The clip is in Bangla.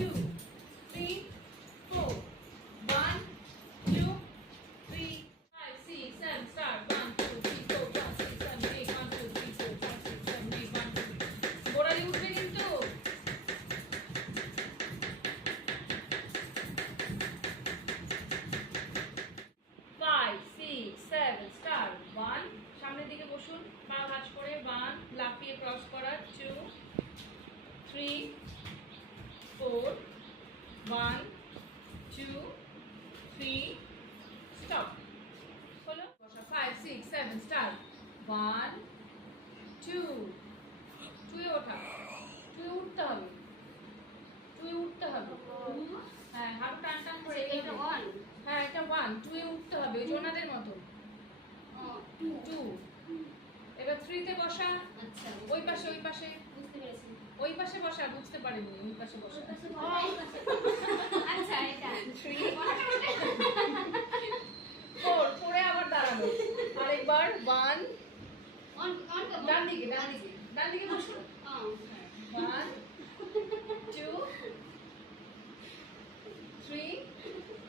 2 3 4 1 2 3 5 6 7 start 1 2 3 4 5 6 7 8 1 2 3 4 5 6 7 8 1 2 3 গোড়ালি উঠবে কিন্তু 5 6 7 start 1 সামনের দিকে বসুন পা ভাঁজ করে 1 লাফিয়ে ক্রস করা 2 3 4 1 2 3 stop হলো বসা 5 6 7 start 1 2 2 এ ওঠা 2 এ উঠতে হবে 2 এ উঠতে হবে হ্যাঁ হাত টান টান করে এটা 1 হ্যাঁ এটা 1 2 এ উঠতে হবে ওই জোনাদের মতো 2 এবার 3 তে বসা আচ্ছা ওই পাশে বুঝতে পেরেছি ওই পাশে বসা বুঝতে পারিনি ওই পাশে বসা আচ্ছা এটা 3 4 4 এ আবার দাঁড়ানো আরেকবার 1 অন অন ডান দিকে বসো 1 2 3